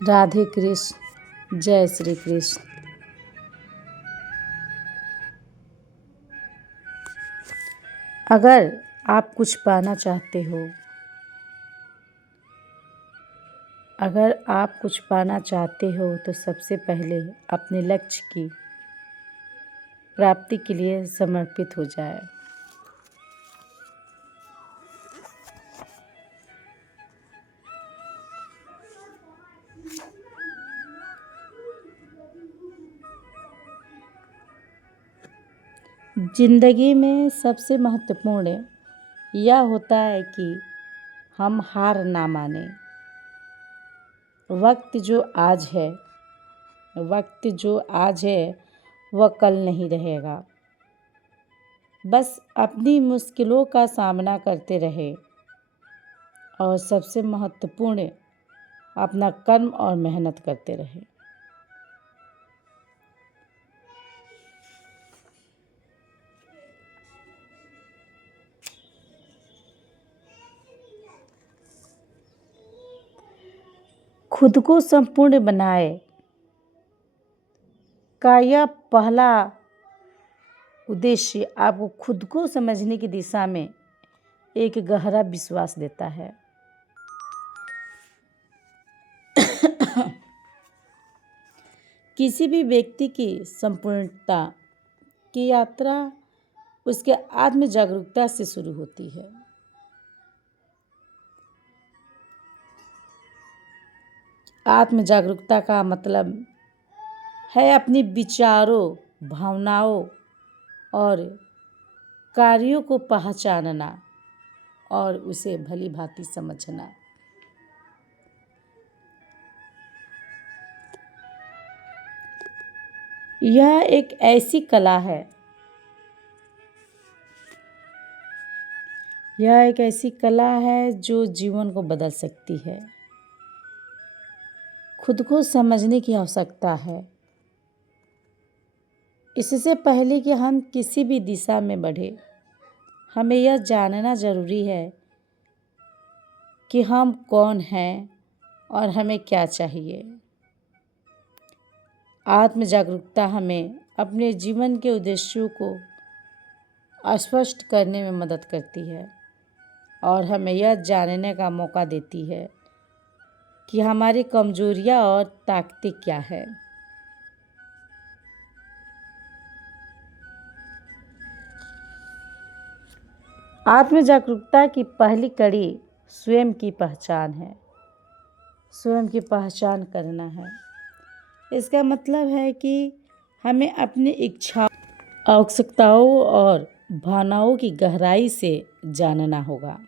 राधे कृष्ण। जय श्री कृष्ण। अगर आप कुछ पाना चाहते हो, तो सबसे पहले अपने लक्ष्य की प्राप्ति के लिए समर्पित हो जाए। जिंदगी में सबसे महत्वपूर्ण यह होता है कि हम हार ना माने। वक्त जो आज है वह कल नहीं रहेगा। बस अपनी मुश्किलों का सामना करते रहे और सबसे महत्वपूर्ण अपना कर्म और मेहनत करते रहे। खुद को संपूर्ण बनाए का यह पहला उद्देश्य आपको खुद को समझने की दिशा में एक गहरा विश्वास देता है। किसी भी व्यक्ति की संपूर्णता की यात्रा उसके आत्म जागरूकता से शुरू होती है। आत्म जागरूकता का मतलब है अपनी विचारों, भावनाओं और कार्यों को पहचानना और उसे भली भांति समझना। यह एक ऐसी कला है जो जीवन को बदल सकती है। खुद को समझने की आवश्यकता है। इससे पहले कि हम किसी भी दिशा में बढ़े, हमें यह जानना जरूरी है कि हम कौन हैं और हमें क्या चाहिए। आत्म जागरूकता हमें अपने जीवन के उद्देश्यों को स्पष्ट करने में मदद करती है और हमें यह जानने का मौका देती है कि हमारी कमजोरियां और ताकतें क्या है। आत्म जागरूकता की पहली कड़ी स्वयं की पहचान है। स्वयं की पहचान करना है। इसका मतलब है कि हमें अपनी इच्छाओं, आवश्यकताओं और भावनाओं की गहराई से जानना होगा।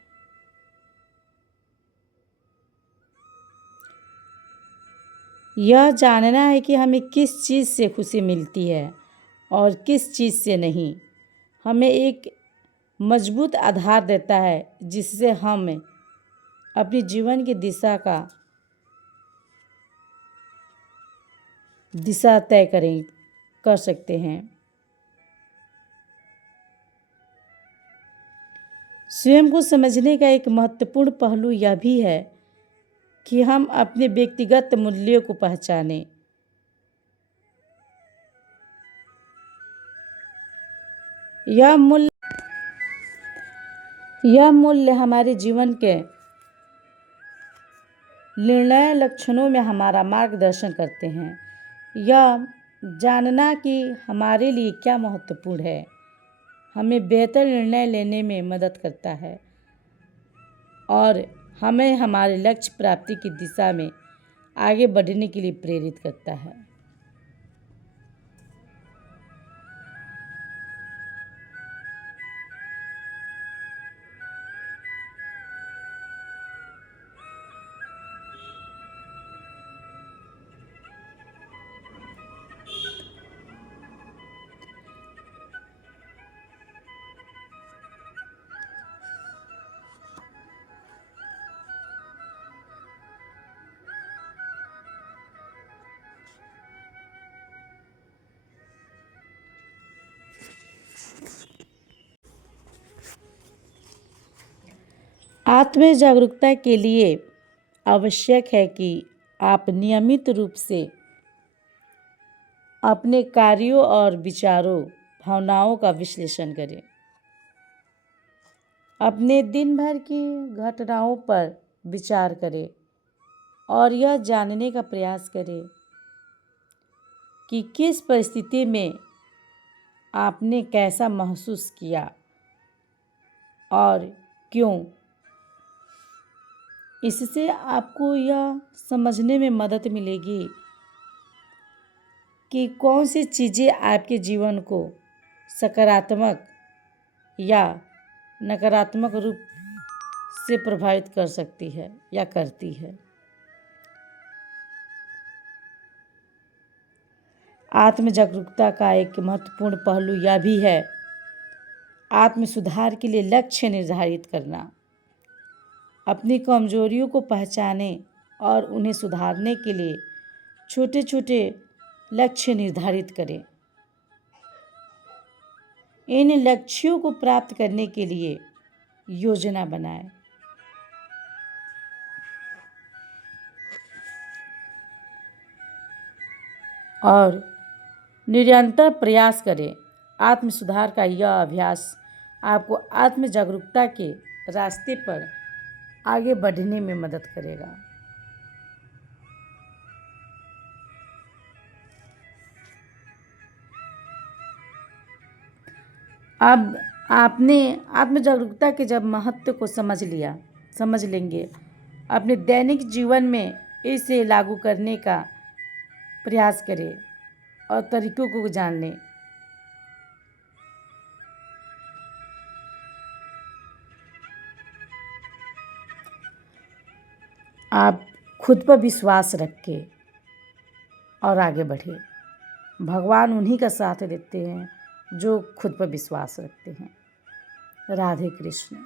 यह जानना है कि हमें किस चीज़ से खुशी मिलती है और किस चीज़ से नहीं। हमें एक मजबूत आधार देता है जिससे हम अपनी जीवन की दिशा तय कर सकते हैं। स्वयं को समझने का एक महत्वपूर्ण पहलू यह भी है कि हम अपने व्यक्तिगत मूल्यों को पहचानें। यह मूल्य हमारे जीवन के निर्णय लक्षणों में हमारा मार्गदर्शन करते हैं। यह जानना कि हमारे लिए क्या महत्वपूर्ण है हमें बेहतर निर्णय लेने में मदद करता है और हमें हमारे लक्ष्य प्राप्ति की दिशा में आगे बढ़ने के लिए प्रेरित करता है। आत्म जागरूकता के लिए आवश्यक है कि आप नियमित रूप से अपने कार्यों और विचारों, भावनाओं का विश्लेषण करें। अपने दिन भर की घटनाओं पर विचार करें और यह जानने का प्रयास करें कि किस परिस्थिति में आपने कैसा महसूस किया और क्यों। इससे आपको यह समझने में मदद मिलेगी कि कौन सी चीज़ें आपके जीवन को सकारात्मक या नकारात्मक रूप से प्रभावित कर सकती है या करती है। आत्म जागरूकता का एक महत्वपूर्ण पहलू यह भी है आत्म सुधार के लिए लक्ष्य निर्धारित करना। अपनी कमजोरियों को पहचानें और उन्हें सुधारने के लिए छोटे छोटे लक्ष्य निर्धारित करें। इन लक्ष्यों को प्राप्त करने के लिए योजना बनाएं। और निरंतर प्रयास करें। आत्म सुधार का यह अभ्यास आपको आत्म जागरूकता के रास्ते पर आगे बढ़ने में मदद करेगा। अब आपने आत्म जागरूकता के जब महत्व को समझ लेंगे, अपने दैनिक जीवन में इसे लागू करने का प्रयास करें और तरीकों को जान लें। आप खुद पर विश्वास रखें और आगे बढ़े। भगवान उन्हीं का साथ देते हैं जो खुद पर विश्वास रखते हैं। राधे कृष्ण।